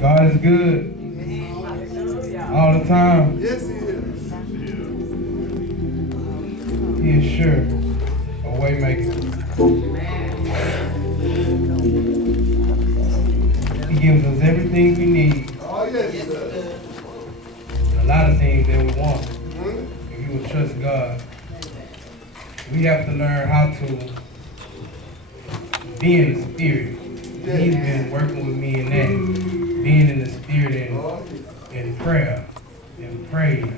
God is good all the time. Yes, He is. He is sure a way maker. He gives us everything we need. Oh, yes, He does. A lot of things that we want. If you will trust God, we have to learn how to be in the spirit. He's been working with me in that, being in the spirit and prayer and praying.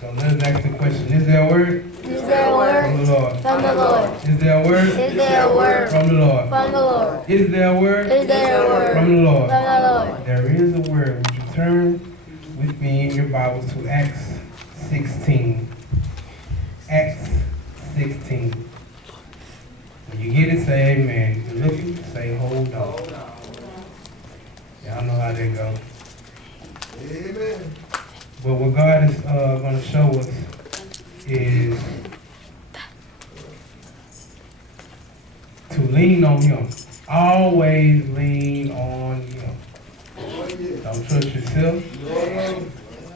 So let's ask the question: is there a word? Is there a word From the Lord. from the Lord? Is there a word? Is there a word From the Lord. from the Lord? Is there a word? Is there a word From the Lord. from the Lord? There is a word. Would you turn with me in your Bibles to Acts 16? Acts 16. When you get it, say amen. If you're looking, say hold on. Y'all know how that goes. Amen. But what God is going to show us is to lean on Him. Always lean on Him. Don't trust yourself.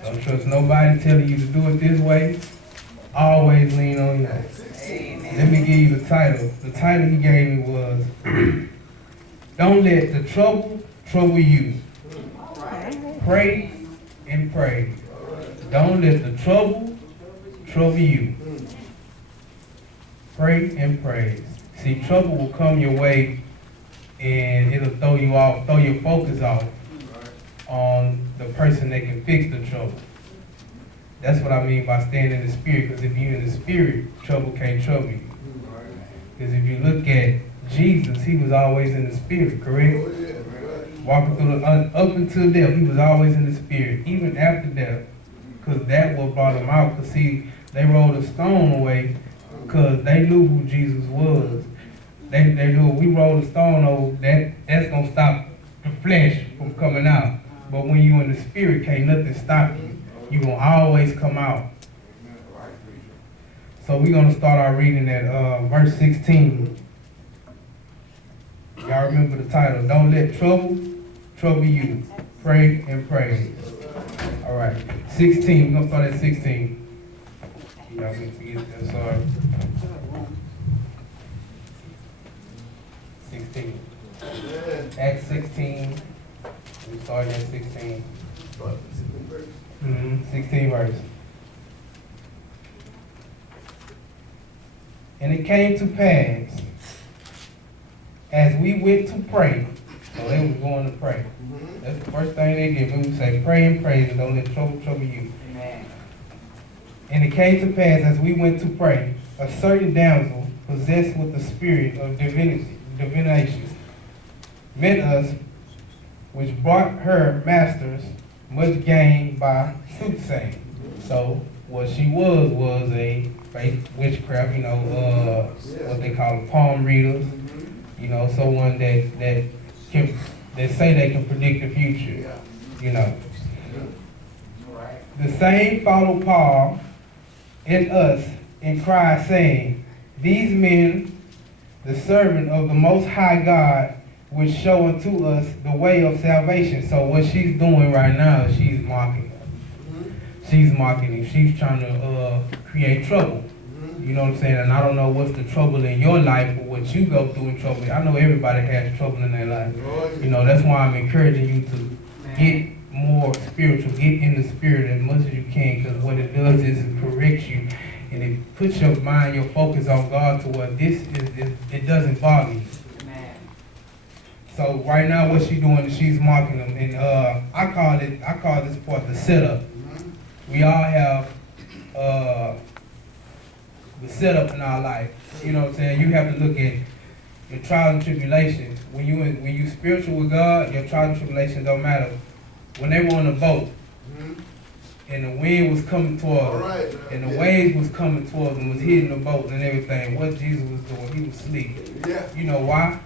Don't trust nobody telling you to do it this way. Always lean on Him. Let me give you the title. The title He gave me was, Don't Let the Trouble Trouble You. Pray and pray. Don't let the trouble trouble you. Pray and pray. See, trouble will come your way and it'll throw you off, throw your focus off on the person that can fix the trouble. That's what I mean by staying in the spirit, because if you're in the spirit, trouble can't trouble you. Because if you look at Jesus, He was always in the spirit, correct? Walking through up until death, He was always in the spirit, even after death, because that what brought Him out. Because see, they rolled a stone away because they knew who Jesus was. They knew if we roll a stone over, that's going to stop the flesh from coming out. But when you in the spirit, can't nothing stop you. You're going to always come out. So we're going to start our reading at verse 16. Y'all remember the title, Don't Let Trouble Trouble You. Pray and pray. All right. 16. We're going to start at 16. Y'all can forget that. Sorry. 16. Acts 16. We started at 16. 16 verse. And it came to pass, as we went to pray, so they was going to pray. That's the first thing they did. When we say pray and praise and don't let trouble trouble you. Amen. And it came to pass, as we went to pray, a certain damsel possessed with the spirit of divination met us, which brought her masters much gain by soothsaying. So what she was a faith witchcraft, what they call palm readers, someone that say they can predict the future, The same followed Paul and us and cried, saying, These men, the servant of the Most High God, which show unto us the way of salvation. So what she's doing right now is she's mocking him. She's mocking him. She's trying to create trouble. You know what I'm saying? And I don't know what's the trouble in your life or what you go through in trouble. I know everybody has trouble in their life. That's why I'm encouraging you to get more spiritual, get in the spirit as much as you can, because what it does is it corrects you and it puts your mind, your focus on God to where it doesn't bother you. So right now what she's doing is she's mocking them, and I call this part the setup. We all have the setup in our life. You know what I'm saying? You have to look at your trials and tribulations. When you spiritual with God, your trials and tribulations don't matter. When they were on the boat, and the wind was coming towards them, and the waves was coming towards them, was hitting the boat and everything, what Jesus was doing, He was asleep. You know why?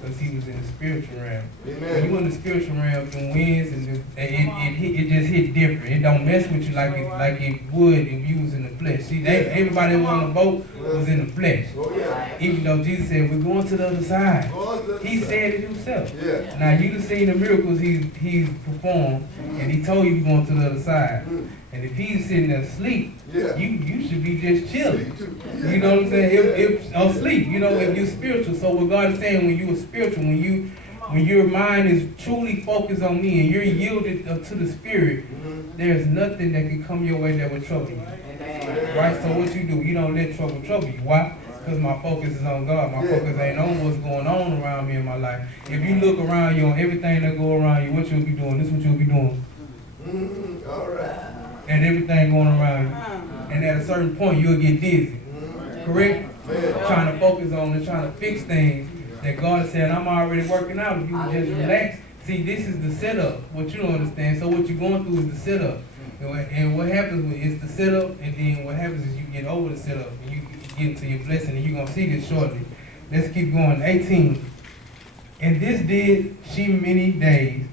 Because He was in the spiritual realm. When you in the spiritual realm, the winds and it just hit different. It don't mess with you like it would if you was in the flesh. See, everybody that was on the boat was in the flesh. Oh, yeah. Even though Jesus said, we're going to the other side. Go on to the He side. said it himself. Yeah. Now, you done seen the miracles he's performed, and he told you you're going to the other side. And if he's sitting there asleep, Yeah. you should be just chilling. Me too. You know what I'm saying? If asleep, you know, if you're spiritual. So what God is saying, when you are spiritual, when your mind is truly focused on me and you're yielded to the Spirit, there's nothing that can come your way that will trouble you. Right? So what you do, you don't let trouble you. Why? Because my focus is on God. My focus ain't on what's going on around me in my life. If you look around you on everything that go around you, what you'll be doing, this is what you'll be doing. All right. And everything going around you. And at a certain point, you'll get dizzy. Correct? Trying to focus on and trying to fix things that God said, I'm already working out. If you would just relax. See, this is the setup. What you don't understand. So what you're going through is the setup. And what happens is the setup, and then what happens is you get over the setup, and you get into your blessing, and you're going to see this shortly. Let's keep going. 18. And this did she many days.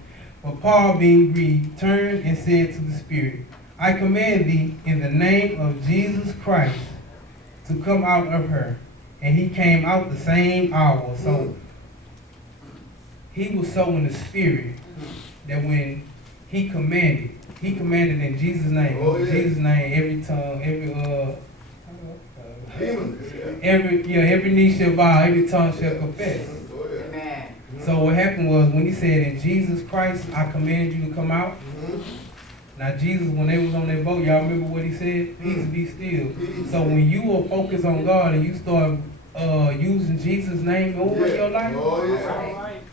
But Paul, being grieved, turned and said to the Spirit, I command thee in the name of Jesus Christ to come out of her. And he came out the same hour. So he was so in the Spirit that when he commanded in Jesus' name. Oh, yeah. Jesus' name, every tongue, Demons. every knee shall bow, every tongue shall confess. Oh, yeah. So what happened was when he said, in Jesus Christ, I command you to come out. Now Jesus, when they was on that boat, y'all remember what he said? Peace be still. So when you are focused on God and you start using Jesus' name over your life,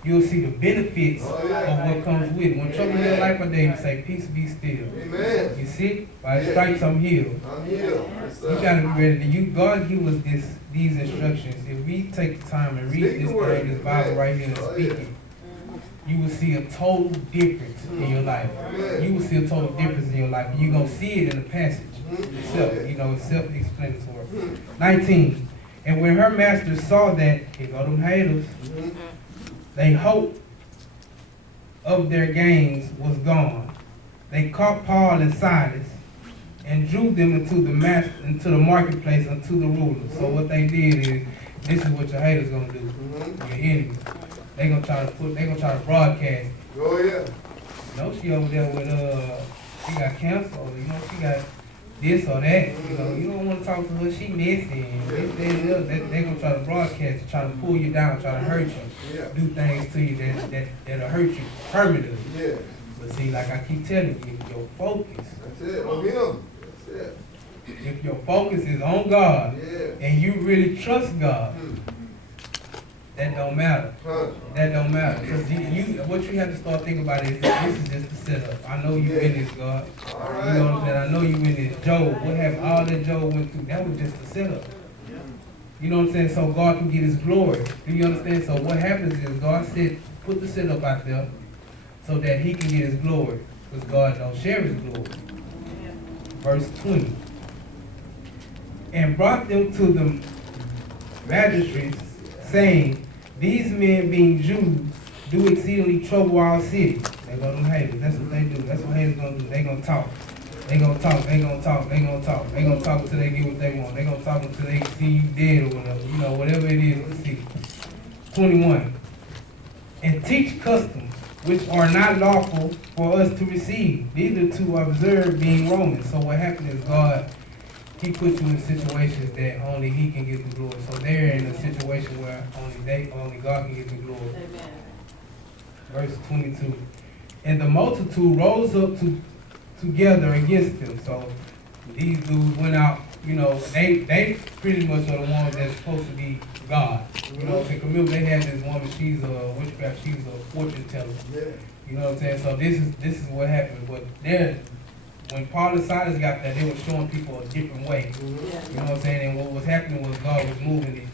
you'll see the benefits of what comes with it. When trouble in your life a day, you say, peace be still. Amen. You see? By his stripes I'm healed. I'm healed. You gotta be ready to God give us these instructions. If we take the time and read this Bible right here and speak it, you will see a total difference in your life. You will see a total difference in your life. You're gonna see it in the passage itself. You know, it's self-explanatory. 19. And when her master saw that, here go them haters, they hope of their gains was gone. They caught Paul and Silas and drew them into the marketplace unto the rulers. So what they did is, this is what your haters gonna do. Your enemies. They gonna try to broadcast. Oh yeah. You know, she over there with she got cancer, or you know, she got this or that. You don't want to talk to her. She messy. They gonna try to broadcast, try to pull you down, try to hurt you, do things to you that'll hurt you permanently. Yeah. But see, like I keep telling you, if your focus, That's it. On him. That's it. if your focus is on God, and you really trust God, that don't matter. That don't matter. Because what you have to start thinking about is, this is just the setup. I know you in this, God. You know what I'm saying? I know you in this. Job, what happened? All that Job went through, that was just the setup. You know what I'm saying? So God can get his glory. Do you understand? So what happens is, God said, put the setup out there so that he can get his glory. Because God don't share his glory. Verse 20. And brought them to the magistrates, saying, these men being Jews do exceedingly trouble our city. They go to haters. That's what they do. That's what haters gonna do. They gonna talk. They gonna talk. They gonna talk. They gonna talk. They gonna talk until they get what they want. They gonna talk until they see you dead or whatever. You know, whatever it is to see. 21. And teach customs which are not lawful for us to receive, neither to observe, being Romans. So what happened is God, he puts you in situations that only he can get the glory. So they're in a situation where only God can get the glory. Amen. Verse 22. And the multitude rose up together against them. So these dudes went out, you know, they pretty much are the ones that's supposed to be God. You know what I'm saying? Camille, they had this woman, she's a witchcraft, she's a fortune teller. You know what I'm saying? So this is what happened. But when Paul and Silas got there, they were showing people a different way. You know what I'm saying? And what was happening was God was moving it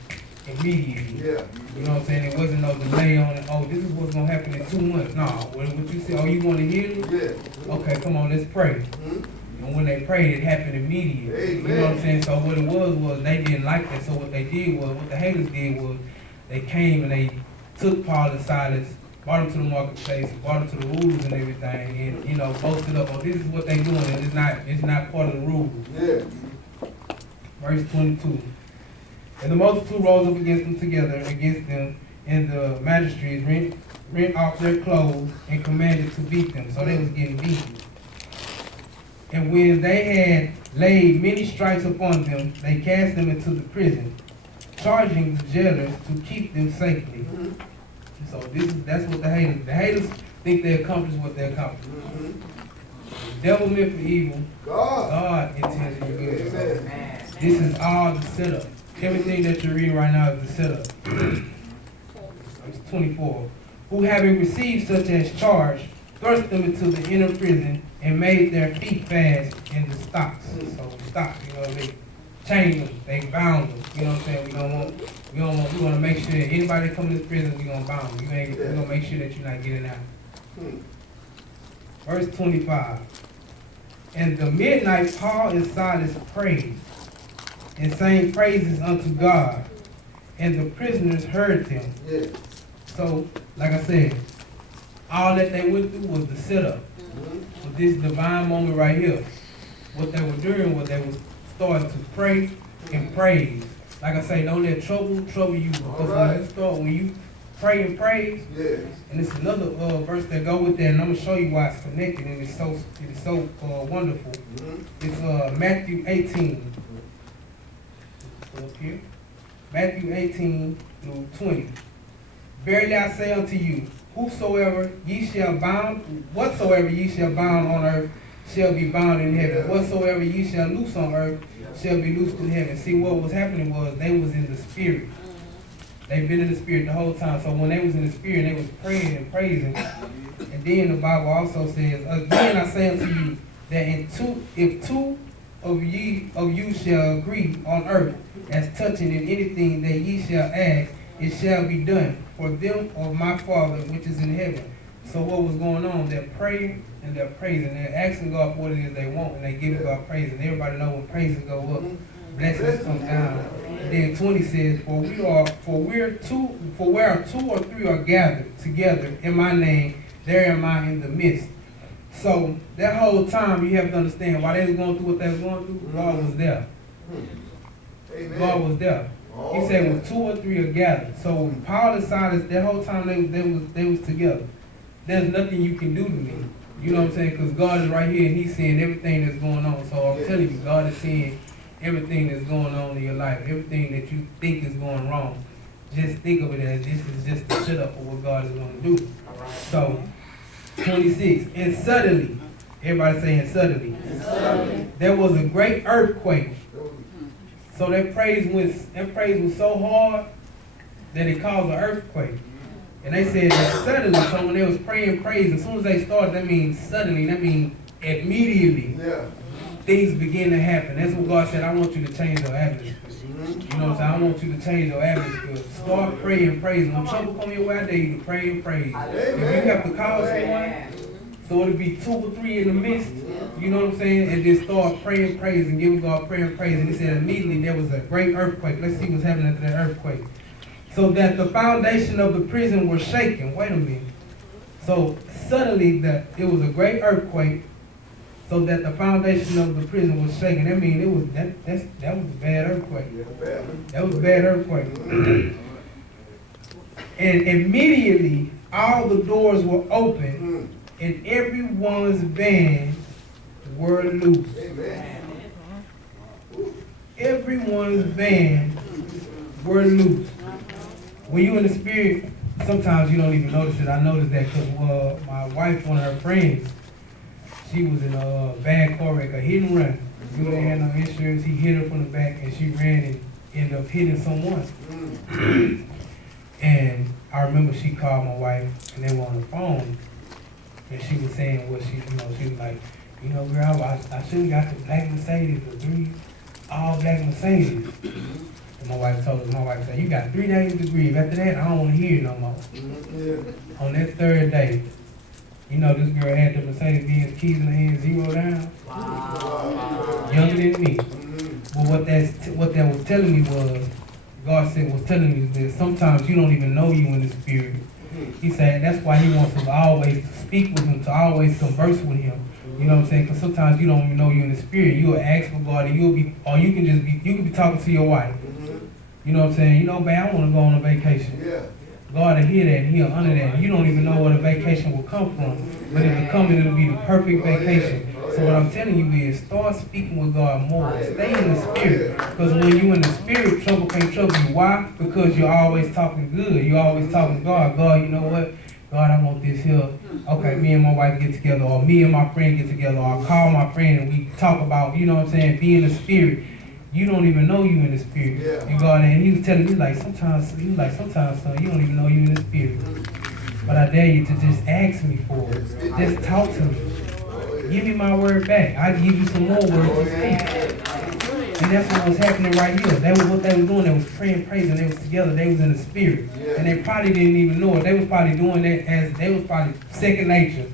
immediately. You know what I'm saying? It wasn't no delay on it. Oh, this is what's going to happen in 2 months. No, what you say? Oh, you want to heal it? Okay, come on, let's pray. And when they prayed, it happened immediately. You know what I'm saying? So what it was they didn't like that. So what they did was, what the haters did was, they came and they took Paul and Silas, brought them to the marketplace, brought them to the rules and everything, and you know, posted up, oh, this is what they doing, and it's not part of the rules. Verse 22. And the multitude rose up against them, and the magistrates rent off their clothes and commanded to beat them. So they was getting beaten. And when they had laid many stripes upon them, they cast them into the prison, charging the jailers to keep them safely. So that's what the haters think they accomplished what they accomplished. The devil meant for evil, God intends for good. So this is all the setup. Everything that you're reading right now is the setup. Verse 24. Who having received such as charge, thrust them into the inner prison and made their feet fast in the stocks. So stocks, they chained them, they bound them. You know what I'm saying? We want to make sure that anybody that comes to this prison, we're gonna bound them. We're gonna make sure that you're not getting out. Verse 25. And the midnight Paul and Silas prayed and sang praises unto God, and the prisoners heard them. So, like I said, all that they went through was the setup for this divine moment right here. What they were doing was they was starting to pray and praise. Like I say, don't let trouble you, because when you pray and praise, and it's another verse that go with that, and I'm gonna show you why it's connected, and it is so wonderful. It's Matthew 18. Up here, Matthew 18 through 20. Verily I say unto you, whatsoever ye shall bound on earth shall be bound in heaven. Whatsoever ye shall loose on earth shall be loosed in heaven. See, what was happening was they was in the spirit. They've been in the spirit the whole time. So when they was in the spirit, they was praying and praising. And then the Bible also says, again I say unto you, that if two of you shall agree on earth as touching in anything that ye shall ask, it shall be done for them of my Father which is in heaven. So what was going on? They're praying and they're praising. They're asking God for what it is they want, and they give God praise. And everybody know when praises go up, blessings come down. And then 20 says, for where two or three are gathered together in my name, there am I in the midst. So that whole time you have to understand why they was going through what they was going through. God was there. God was there. He said when two or three are gathered. So when Paul and Silas, that whole time they was together. There's nothing you can do to me. You know what I'm saying? Because God is right here and He's seeing everything that's going on. So I'm telling you, God is seeing everything that's going on in your life. Everything that you think is going wrong. Just think of it as this is just the setup for what God is going to do. So 26. And suddenly, everybody saying suddenly, there was a great earthquake. So that praise was so hard that it caused an earthquake. And they said that suddenly, so when they was praying praise, as soon as they started, that means suddenly, that means immediately, things begin to happen. That's what God said, I want you to change your atmosphere. You know what I'm saying? I want you to change your atmosphere. Start praying and praising. When trouble come your way, I dare you to pray and praise. If you have to call someone, so it'll be two or three in the midst, you know what I'm saying? And just start praying and praise and giving God prayer and praise. And he said immediately there was a great earthquake. Let's see what's happening after that earthquake. So that the foundation of the prison was shaken. Wait a minute. So suddenly it was a great earthquake, so that the foundation of the prison was shaken. That means it was that was a bad earthquake. That was a bad earthquake. And immediately all the doors were open, and everyone's bands were loose. Everyone's bands were loose. When you in the spirit, sometimes you don't even notice it. I noticed that because my wife, one of her friends, she was in a bad car wreck, a hit and run. She didn't have no insurance. He hit her from the back, and she ran and ended up hitting someone. And I remember she called my wife, and they were on the phone, and she was saying what she was like, girl, I should have got the black Mercedes, the 3 all-black Mercedes. And my wife said, you got 3 days to grieve. After that, I don't want to hear you no more. On that third day, this girl had the Mercedes-Benz keys in her hand, 0 down. Wow. Younger than me. But what that was telling me was, God was telling me that sometimes you don't even know you in the spirit. He said that's why he wants us to always speak with him, to always converse with him. You know what I'm saying? Because sometimes you don't even know you in the spirit. You'll ask for God, and you can be talking to your wife. You know what I'm saying? You know, babe, I want to go on a vacation. Yeah. God will hear that and he'll honor that. You don't even know where the vacation will come from. But if it comes, it'll be the perfect vacation. So what I'm telling you is start speaking with God more. Stay in the spirit. Because when you in the spirit, trouble can't trouble you. Why? Because you're always talking good. You're always talking to God. God, you know what? God, I want this here. Okay, me and my wife get together, or me and my friend get together, or I call my friend and we talk about, you know what I'm saying, be in the spirit. You don't even know you in the spirit. Yeah. And God, and he was telling me like sometimes, son, you don't even know you in the spirit. But I dare you to just ask me for it. Just talk to me. Give me my word back. I give you some more words to speak. And that's what was happening right here. That was what they were doing. They was praying, praising. They was together. They was in the spirit. And they probably didn't even know it. They was probably doing that as, they was probably second nature.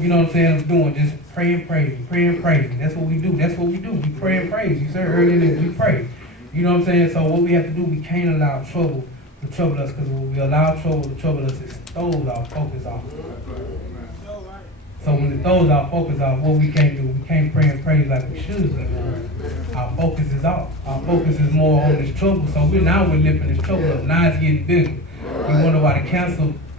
You know what I'm saying? Doing just praying, praising. That's what we do. That's what we do. We pray and praise. You said earlier that we pray. You know what I'm saying? So what we have to do, we can't allow trouble to trouble us, because when we allow trouble to trouble us, it throws our focus off. So when it throws our focus off, what we can't do, we can't pray and praise like we should be doing. Our focus is off. Our focus is more on this trouble. So we're lifting this trouble up. Now it's getting bigger. You wonder why the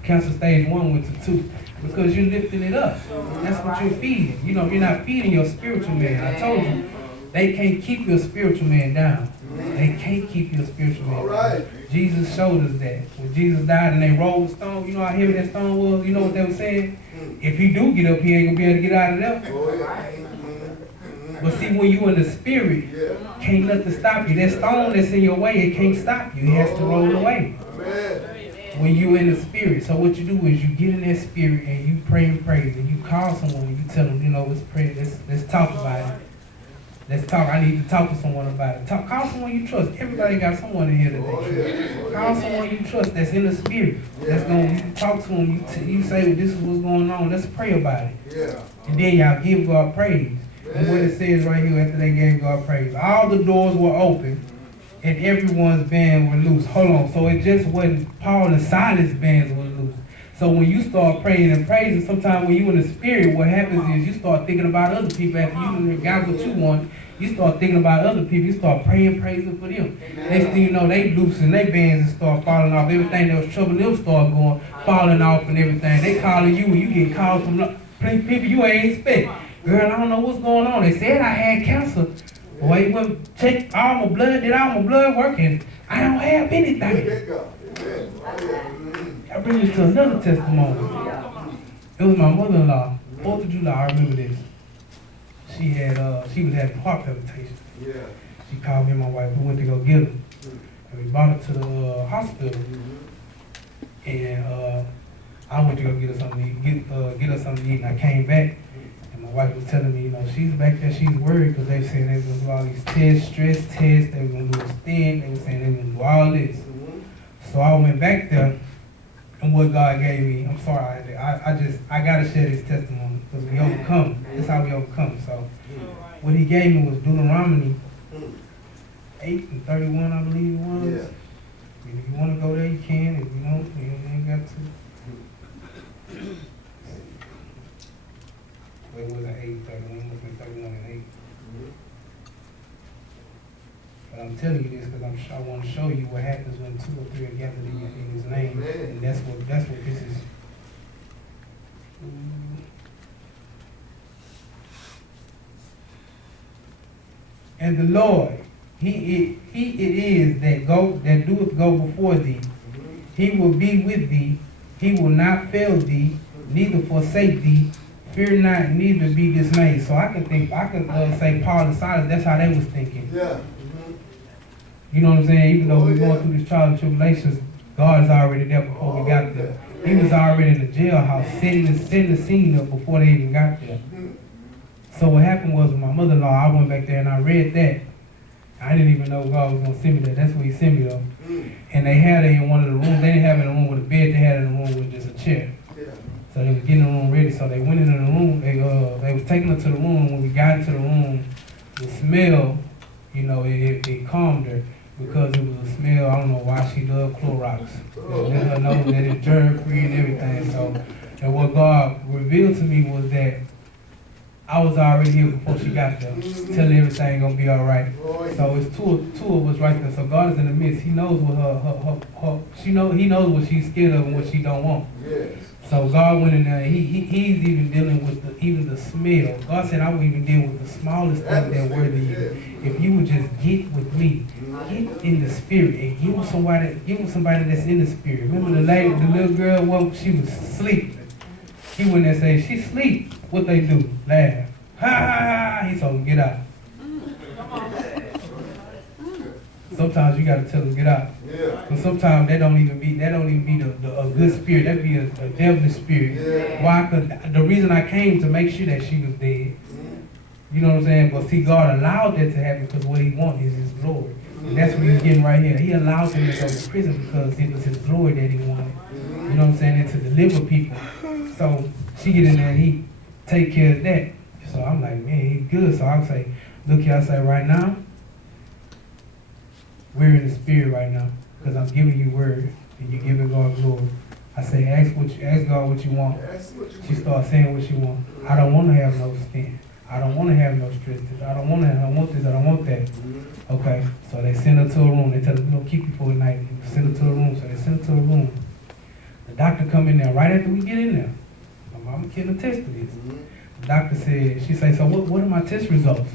cancer stage 1 went to 2. Because you're lifting it up. That's what you're feeding. You know, you're not feeding your spiritual man. I told you, they can't keep your spiritual man down. They can't keep your spiritual man down. Jesus showed us that. When Jesus died and they rolled the stone, you know how heavy that stone was? You know what they were saying? If he do get up, he ain't gonna be able to get out of there. But see, when you in the spirit, can't nothing stop you. That stone that's in your way, it can't stop you. It has to roll away. When you in the spirit. So what you do is you get in that spirit and you pray and praise, and you call someone and you tell them, you know, let's pray, let's talk about it. Let's talk. I need to talk to someone about it. Call someone you trust. Everybody got someone in here today. Call someone you trust that's in the spirit. That's going to talk to them. You say, well, this is what's going on. Let's pray about it. And then y'all give God praise. And what it says right here after they gave God praise. All the doors were open and everyone's band were loose. Hold on. So it just wasn't Paul and Silas' bands were loose. So when you start praying and praising, sometimes when you in the spirit, what happens is you start thinking about other people after you got what you want. You start thinking about other people. You start praying, praising for them. Next thing you know, they loosen their bands and start falling off. Everything that was troubling them start going, falling off and everything. They calling you and you get calls from people you ain't expect. Girl, I don't know what's going on. They said I had cancer. Boy, you went check all my blood, did all my blood work, and I don't have anything. I bring you to another testimony. It was my mother-in-law, 4th of July, I remember this. She was having heart palpitations. She called me and my wife, we went to go get her. And we brought her to the hospital. And I went to go get her something to eat, get her something to eat, and I came back. And my wife was telling me, you know, she's back there, she's worried because they saying they were going to do all these tests, stress tests, they were going to do a stent, they were saying they were going to do all this. So I went back there, and what God gave me, I'm sorry, I got to share this testimony because we overcome. That's how we overcome. So what he gave me was Deuteronomy 8:31, I believe it was. And if you want to go there, you can. If you don't, you ain't got to. Wait, was it 8:31? It must be 31 and 8. But I'm telling you this because I want to show you what happens when 2 or 3 are gathered in his name. And that's what this is. And the Lord, He it is that doeth go before thee. He will be with thee. He will not fail thee, neither forsake thee. Fear not, neither be dismayed. So I can say Paul and Silas. That's how they was thinking. You know what I'm saying? Even though we're going through this trial and tribulations, God is already there before we got there. He was already in the jailhouse, setting the scene up before they even got there. So what happened was with my mother-in-law, I went back there and I read that. I didn't even know God was going to send me that. That's what he sent me though. And they had it in one of the rooms. They didn't have it in a room with a bed. They had it in a room with just a chair. So they was getting the room ready. So they went into the room. They was taking her to the room. When we got into the room, the smell, you know, it calmed her. Because it was a smell, I don't know why she loved Clorox. Let her know that it's germ free and everything. So, and what God revealed to me was that I was already here before she got there, telling everything gonna be all right. So it's two of us right there. So God is in the midst. He knows what he knows what she's scared of and what she don't want. Yes. So God went in there. He's even dealing with even the smell. God said, I will even deal with the smallest thing that worthy you. If you would just get with me, get in the spirit, and give with somebody that's in the spirit. Remember the little girl, well, she was sleeping. He went there and said, she sleep. What they do? Laugh. Ha ha ha. He told them, get out. Sometimes you gotta tell them get out. But sometimes that don't even be a good spirit. That be a devilish spirit. Why? Because the reason I came to make sure that she was dead. You know what I'm saying? But see, God allowed that to happen because what He wants is His glory. And that's what He's getting right here. He allows him to go to prison because it was His glory that He wanted. You know what I'm saying? And to deliver people. So she get in there and He take care of that. So I'm like, man, He's good. So I'll say, look here, I say right now, we're in the spirit right now because I'm giving you word and you're giving God glory. I say, ask God what you want. She starts saying what she wants. I don't want to have no sin. I don't want to have no strictures. I don't want this, I don't want that. Okay, so they send her to a room. They tell her, we're going to keep you for a night. Send her to a room. So they send her to a room. The doctor come in there right after we get in there. My mama can attest to this. The doctor said, she said, so what are my test results?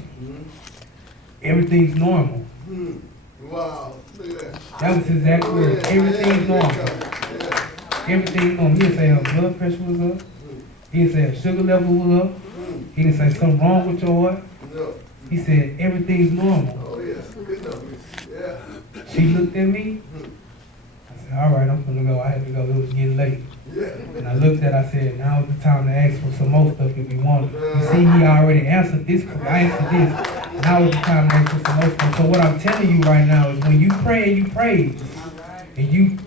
Everything's normal. Wow, look at that. That was his exact word. Everything's normal. Everything's normal. He didn't say her blood pressure was up. He didn't say her sugar level was up. He didn't say something wrong with your heart. No. He said everything's normal. Oh, yes. Good enough. Yeah. She looked at me. I said, all right, I'm gonna go. I had to go. It was getting late. Yeah. And I looked at it, I said, now is the time to ask for some more stuff if we want it. You see, he already answered this. I answered this. Now is the time to ask for some more stuff. So what I'm telling you right now is when you pray and you praise, and you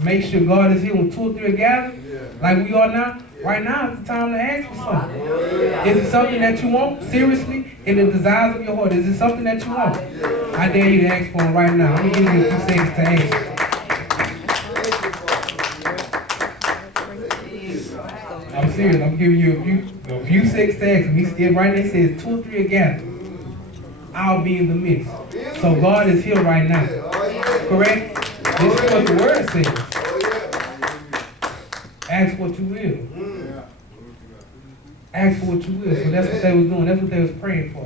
make sure God is here when 2 or 3 are gathered, like we are now, right now is the time to ask for something. Is it something that you want, seriously, in the desires of your heart? Is it something that you want? I dare you to ask for it right now. I'm going to give you a few seconds to ask. I'm serious. I'm giving you a few seconds to ask him. He's still right there. He says 2 or 3 are gathered. I'll be in the midst. So God is here right now. Correct? This is what the word says. Ask what you will. Ask for what you will. So that's what they was doing. That's what they was praying for.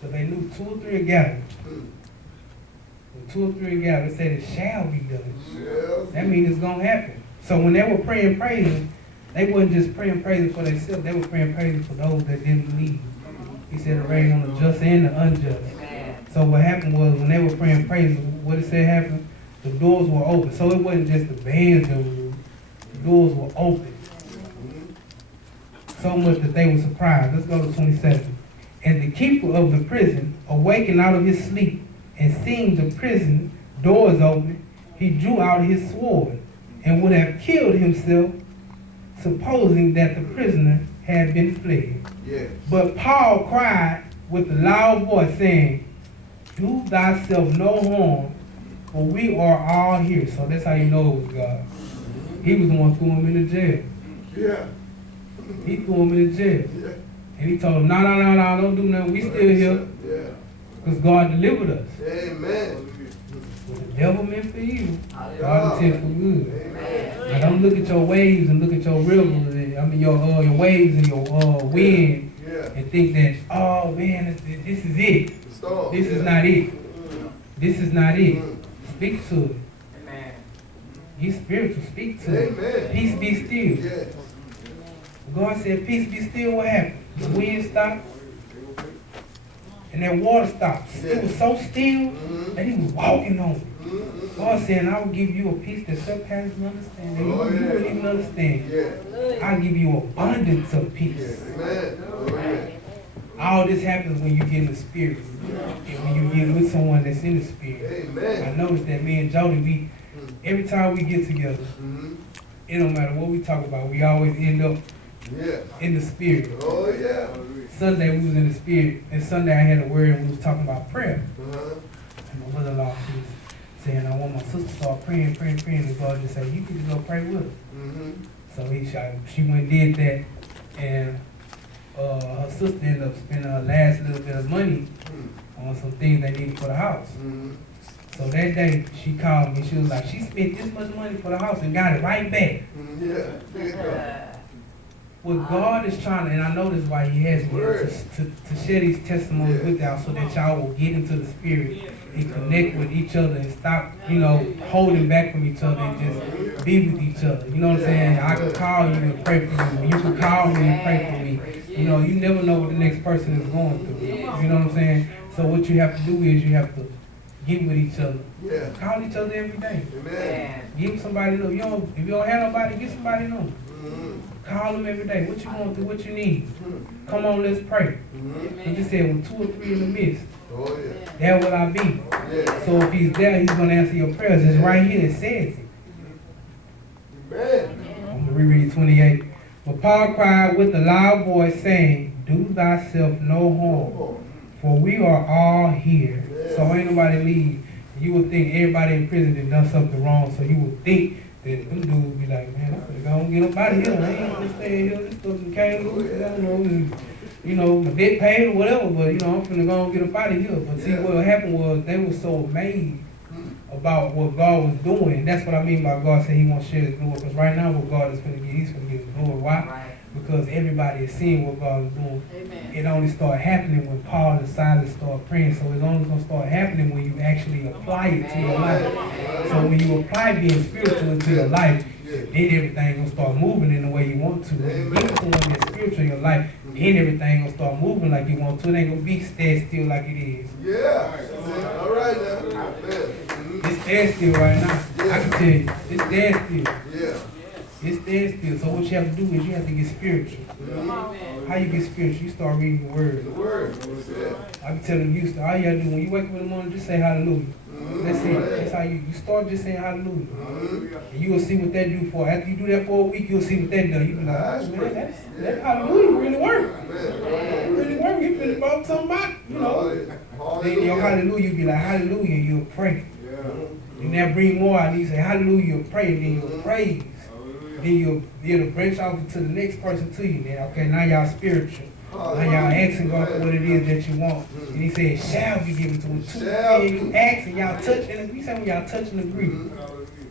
But they knew 2 or 3 are gathered. When 2 or 3 are gathered, it said it shall be done. That means it's going to happen. So when they were praying, praising, they wasn't just praying, praising for themselves. They were praying, praising for those that didn't believe. He said it rained on the just and the unjust. So what happened was when they were praying, praising, what it said happened, the doors were open. So it wasn't just the bands that were loose. The doors were open. So much that they were surprised. Let's go to 27. And the keeper of the prison, awakened out of his sleep, and seeing the prison doors open, he drew out his sword, and would have killed himself, supposing that the prisoner had been fled. Yes. But Paul cried with a loud voice, saying, do thyself no harm, for we are all here. So that's how you know it was God. He was the one who threw him in the jail. Yeah. He threw him in the jail. Yeah. And he told him, no, don't do nothing. We still here. Yeah. Because God delivered us. Amen. What the devil meant for evil, God intended for good. Amen. Now don't look at your waves and look at your rivers, your waves and your wind, and think that, oh man, this is it. This is not it. This is not it. Speak to it. Amen. He's spiritual. Speak to it. Peace be still. Yes. God said, peace be still. What happened? The wind stopped. And that water stopped. It was so still that he was walking on it. God said, I will give you a peace that surpasses understanding. You wouldn't even understand. I'll give you abundance of peace. All this happens when you get in the spirit. And when you get with someone that's in the spirit. I noticed that me and Jody, every time we get together, it don't matter what we talk about, we always end up in the spirit. Oh, yeah. Sunday we was in the spirit, and Sunday I had a word and we was talking about prayer. And my mother-in-law, she was saying, I want my sister to start praying, and God just said, you can just go pray with her. So she went and did that, and her sister ended up spending her last little bit of money on some things they needed for the house. So that day, she called me. She was like, she spent this much money for the house and got it right back. What God is trying to, and I know this is why He has me here, to share these testimonies with y'all so that y'all will get into the Spirit and connect with each other and stop, holding back from each other and just be with each other. You know what I'm saying? I can call you and pray for you. You can call me and pray for me. You never know what the next person is going through. You know what I'm saying? So what you have to do is you have to get with each other. Call each other every day. Give somebody a number. If you don't have nobody, get somebody a number. Call them every day. What you going through? What you need? Come on, let's pray. He just said, when 2 or 3 in the midst, there will I be. So if He's there, He's going to answer your prayers. It's right here. It says it. I'm going to reread 28. But Paul cried with a loud voice, saying, do thyself no harm, for we are all here. So ain't nobody leave. You would think everybody in prison had done something wrong, so you would think that them dudes would be like, man, I'm gonna go and get up out of here. I ain't gonna stay here. This stuff came loose. I don't know, my debt paid or whatever, but I'm finna go and get up out of here. But see, what happened was they were so amazed about what God was doing. And that's what I mean by God said He won't share His glory. Because right now what God is finna get, He's finna get His glory. Why? Because everybody is seeing what God is doing. Amen. It only started happening when Paul and Silas started praying. So it's only going to start happening when you actually apply it to your life. So when you apply being spiritual into your life, then everything going to start moving in the way you want to. When you get someone that's spiritual in your life, then everything going to start moving like you want to. It ain't going to be stand still like it is. All right now. It's stand still right now. I can tell you. It's stand still. It's stand still. So what you have to do is you have to get spiritual. How you get spiritual? You start reading the Word. I be telling you, all you gotta do when you wake up in the morning, just say hallelujah. That's it. That's how you start just saying hallelujah. And you will see what that do for. After you do that for a week, you'll see what that does. You'll be like, oh man, that hallelujah really work. It really work. You finna about something about, Then your hallelujah, you'll be like, hallelujah, you'll pray. And that bring more out. You say hallelujah, you'll pray, and then you'll praise. Then you'll branch off to the next person to you. Then okay, now y'all spiritual. Now y'all asking God for what it is that you want. And He said, shall be given to him. And you ask and y'all touch and agree. He said when y'all touch and agree.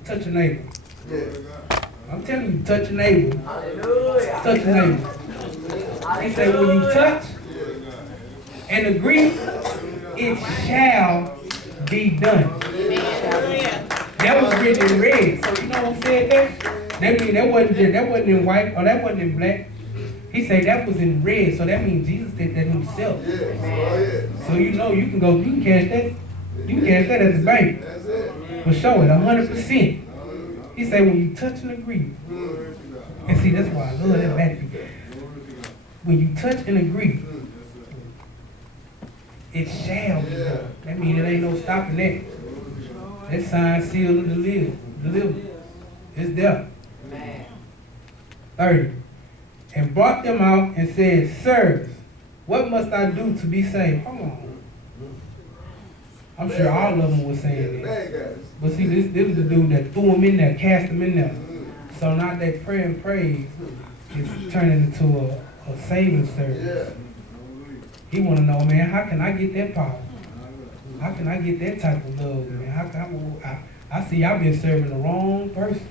Touch your neighbor. I'm telling you, touch your neighbor. Touch your neighbor. He said when you touch and agree, it shall be done. That was written in red. So you know what said that? That means that wasn't in white or that wasn't in black. He said that was in red, so that means Jesus did that Himself. So you can cash that. You can cash that at the bank. For sure, 100%. He said when you touch and agree. And see, that's why I love that Matthew. When you touch and agree, it shall be done. That means there ain't no stopping that. That sign sealed and delivered. It's there. 30. And brought them out and said, sirs, what must I do to be saved? Hold on. I'm sure all of them were saying that. But see, this is the dude that threw them in there, cast them in there. So now that prayer and praise is turning into a saving service. He want to know, man, how can I get that power? How can I get that type of love, man? I see y'all been serving the wrong person.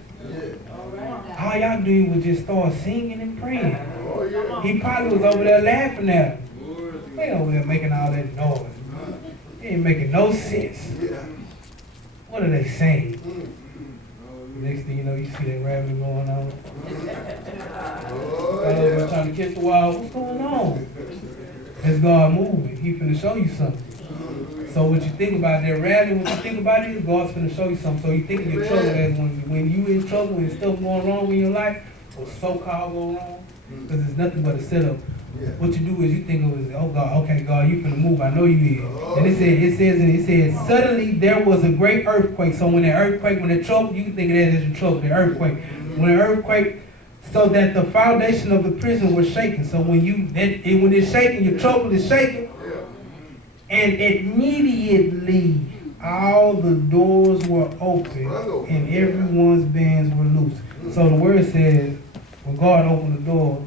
All y'all do was just start singing and praying. He probably was over there laughing at him. They over there making all that noise. It ain't making no sense. What are they saying? Next thing you know, you see that rabbit going on. Over trying to catch the wild. What's going on? It's God moving. He finna show you something. So what you think about that rally, what you think about it is God's going to show you something. So you think of your trouble as when you in trouble and stuff going wrong in your life, or so-called go wrong, because it's nothing but a setup. What you do is you think of it as, oh God, okay, God, you finna move. I know you is. And it says, suddenly there was a great earthquake. So when the trouble, you can think of that as your trouble, the earthquake. When the earthquake, so that the foundation of the prison was shaken. So when it's shaking, your trouble is shaking. And immediately all the doors were open and everyone's bands were loose. So the word says, when God opened the door,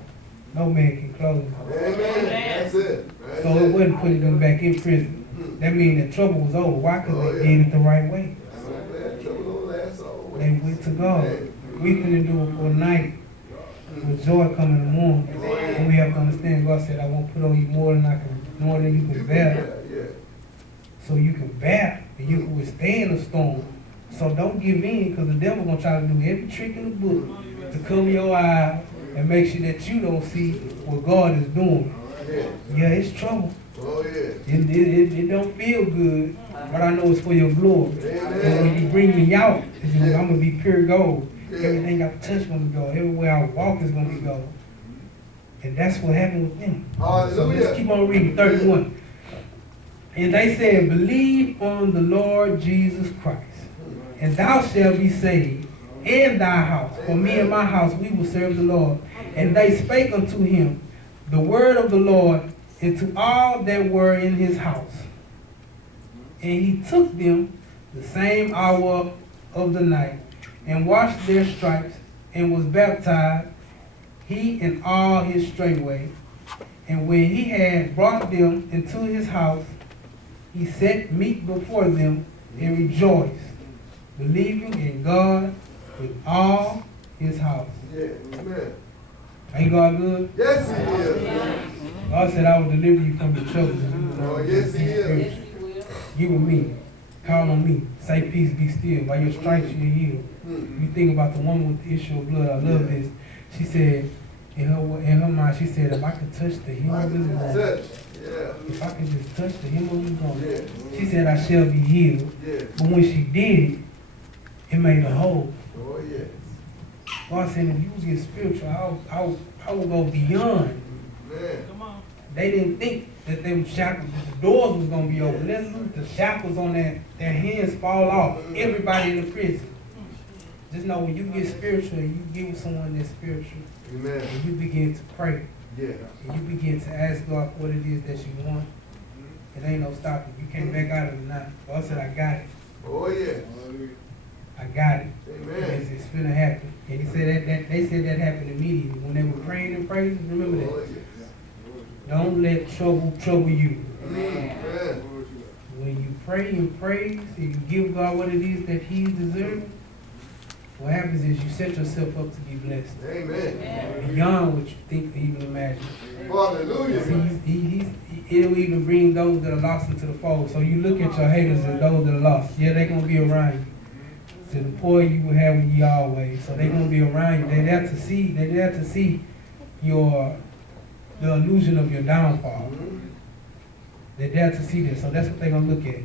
no man can close them. Amen. That's it. That's So it wasn't putting them back in prison. That means that trouble was over. Why? Because they did it the right way. So glad trouble don't last always. They went to God. Weeping and doing for a night, with joy coming in the morning. And we have to understand, God said, I won't put on you more than you can bear. Yeah. So you can bear and you can withstand a storm. So don't give in, because the devil gonna try to do every trick in the book to cover your eyes and make sure that you don't see what God is doing. Yeah, it's trouble. Oh, yeah. It don't feel good, but I know it's for your glory. And when you bring me out, I'm gonna be pure gold. Everything I touch gonna go. Everywhere I walk is gonna be gold. And that's what happened with them. So let's keep on reading 31. And they said, believe on the Lord Jesus Christ, and thou shalt be saved, and thy house. For me and my house, we will serve the Lord. And they spake unto him the word of the Lord, and to all that were in his house. And he took them the same hour of the night, and washed their stripes, and was baptized, he and all his straightway. And when he had brought them into his house, he set meat before them, and rejoiced, believing in God with all his house. Yeah. Amen. Ain't God good? Yes, he is. God said, I will deliver you from your troubles. Oh, yes, he is. You and me. Call on me. Say peace, be still. By your stripes you're healed. You think about the woman with the issue of blood. I love this. She said, in her mind, she said, if I could touch the hem of his garment, if I could just touch the hem of his garment, she said, I shall be healed. But when she did it, it made her whole. Oh, yes. God said, if you was get spiritual, I will go beyond. Man. They didn't think that them shackles, that the doors was gonna be open. Let's look, the shackles on their hands fall off. Everybody in the prison. Just know when you get spiritual and you get with someone that's spiritual, Amen. and you begin to pray, Yeah. and you begin to ask God what it is that you want, it ain't no stopping. You can't back out of it now. God said, I got it. Oh, yeah. I got it. Amen. It's finna happen. And he said that they said that happened immediately. When they were praying and praising, remember that. Oh, yes. Don't let trouble you. Amen. When you pray and praise and you give God what it is that He's deserving, what happens is you set yourself up to be blessed. Amen. Beyond what you think or even imagine. Hallelujah. See, it'll even bring those that are lost into the fold. So you look at your haters as those that are lost. Yeah, they're going to be around you. So the poor you will have with you always. So they're going to be around you. They're there to see the illusion of your downfall. They're there to see this. So that's what they're going to look at.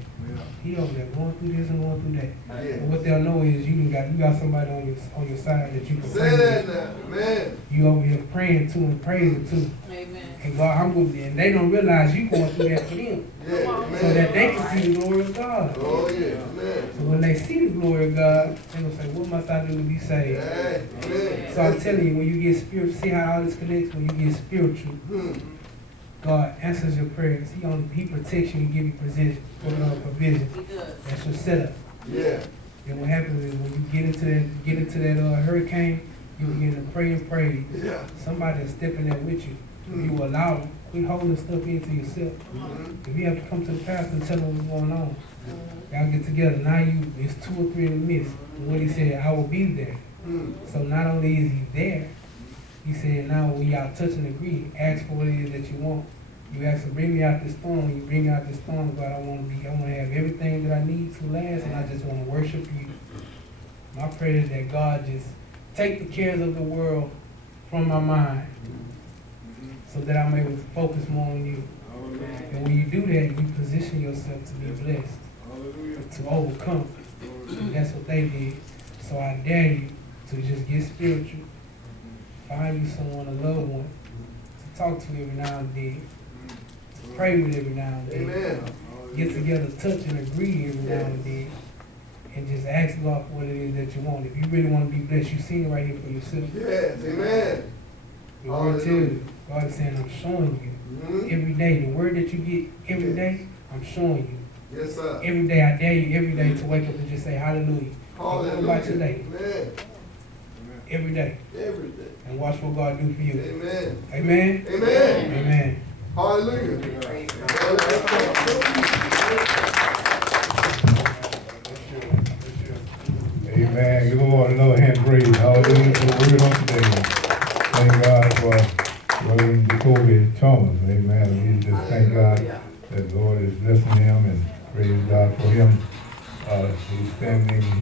He over there going through this and going through that. Yeah. But what they'll know is you got somebody on your side that you can Say pray that with. now. Amen. You over here praying to and praising to. Amen. And God, and they don't realize you going through that for them. Yeah. Amen. So that they can see the glory of God. Oh, yeah. Amen. So when they see the glory of God, they're going to say, what must I do to be saved? Yeah. Amen. So I'm telling you, when you get spiritual, see how all this connects? When you get spiritual, God answers your prayers. He protects you and gives you provision. He does. That's your setup. Yeah. And what happens is when you get into that hurricane, you begin to pray and praise. Yeah. Somebody is stepping there with you. You allow them. Quit holding stuff into yourself. If you have to come to the pastor and tell them what's going on, y'all get together. Now it's 2 or 3 in the midst. And what he said, I will be there. So not only is he there, he said, now when y'all touch and agree, ask for what it is that you want. You ask to bring me out this storm. When you bring me out this storm, God, I want to have everything that I need to last, and I just want to worship you. My prayer is that God just take the cares of the world from my mind, so that I'm able to focus more on you. And when you do that, you position yourself to be blessed, to overcome. And that's what they did. So I dare you to just get spiritual. Find you someone, a loved one, to talk to every now and then, to pray with every now and then. Amen. Get together, touch and agree every now and then, and just ask God for what it is that you want. If you really want to be blessed, you've seen it right here for yourself. Yes. Amen. The word tells you, God is saying, I'm showing you every day. The word that you get every day, I'm showing you. Yes, sir. Every day, I dare you every day to wake up and just say hallelujah. Hallelujah. What about today? Amen. every day. Every day. And watch what God do for you. Amen. Amen? Amen. Amen. Hallelujah. Amen. Give the Lord another hand praise. Hallelujah for the word on today. Thank God for Reverend Jacoby Thomas. Amen. We just thank God that the Lord is blessing him and praise God for him. He's standing